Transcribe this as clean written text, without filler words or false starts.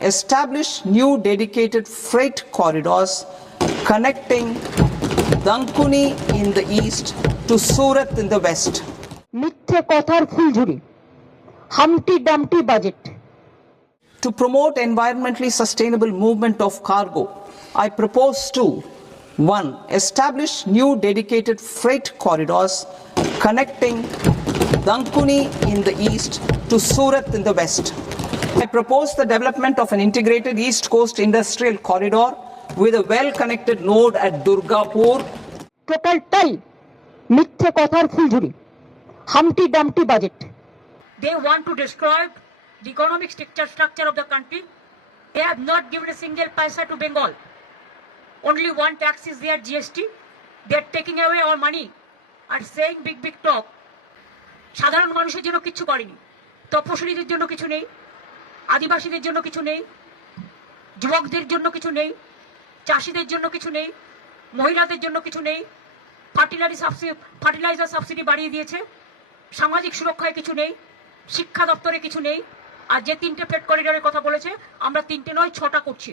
establish new dedicated freight corridors connecting Dankuni in the east to Surat in the west. মিথ্যে কথার ফুলঝুরি, Humpty Dumpty budget. To promote environmentally sustainable movement of cargo, I propose to 1. Establish new dedicated freight corridors connecting Dankuni in the east to Surat in the west. I propose the development of an integrated East Coast industrial corridor with a well-connected node at Durgapur. টোটালটাই মিথ্যে কথার ফুলঝুরি, Humpty Dumpty budget. They want to destroy the economic structure of the country. They have not given a single paisa to Bengal. Only one tax is there, GST. They are taking away our money and saying big talk. সাধারণ মানুষের জন্য কিছু করেনি, তপশিলীদের জন্য কিছু নেই, আদিবাসীদের জন্য কিছু নেই, যুবকদের জন্য কিছু নেই, চাষিদের জন্য কিছু নেই, মহিলাদের জন্য কিছু নেই, ফার্টিলাইজার সাবসিডি বাড়িয়ে দিয়েছে, সামাজিক সুরক্ষায় কিছু নেই, শিক্ষা দপ্তরে কিছু নেই। আর যে 3টে ফ্রেট করিডোরের কথা বলেছে, আমরা 3টে নয় 6টা করছি।